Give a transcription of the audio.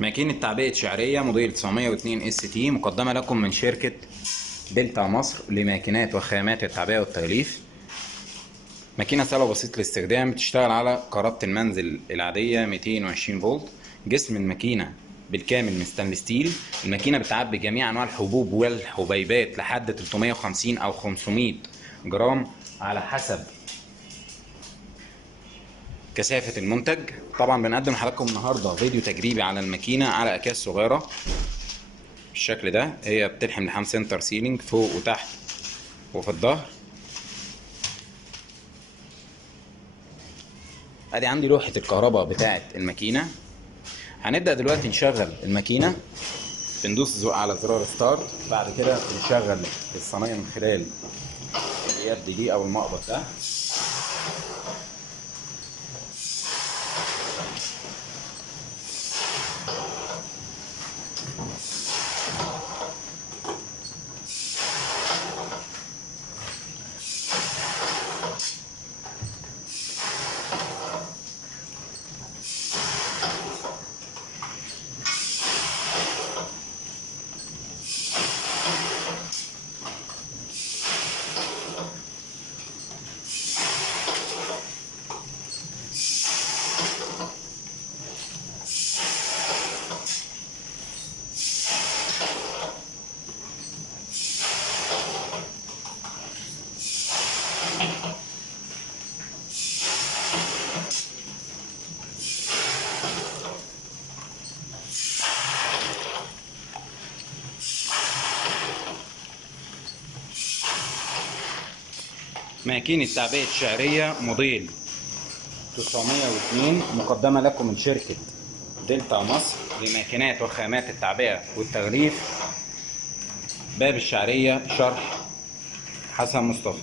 ماكينة تعبئة شعرية موديل 902 اس تي مقدمة لكم من شركة دلتا مصر لماكينات وخامات التعبئة والتغليف. ماكينة سهلة وبسيطة الاستخدام، بتشتغل على كهرباء المنزل العادية 220 فولت. جسم الماكينة بالكامل من ستانلس ستيل. الماكينة بتعبي جميع أنواع الحبوب والحبيبات لحد 350 أو 500 جرام على حسب كثافة المنتج. طبعا بنقدم لحضراتكم النهاردة فيديو تجريبي على الماكينة على أكياس صغيرة بالشكل ده. هي بتلحم لحام سنتر سيلينج فوق وتحت وفي الظهر. ادي عندي لوحة الكهرباء بتاعة الماكينة. هنبدأ دلوقتي نشغل الماكينة. بندوس على زرار ستارت، بعد كده بنشغل الصينية من خلال اليد دي او المقبض ده. ماكينة تعبئة شعرية موديل 902 مقدمة لكم من شركة دلتا مصر لماكينات وخامات التعبئة والتغليف. باب الشعرية، شرح حسن مصطفى.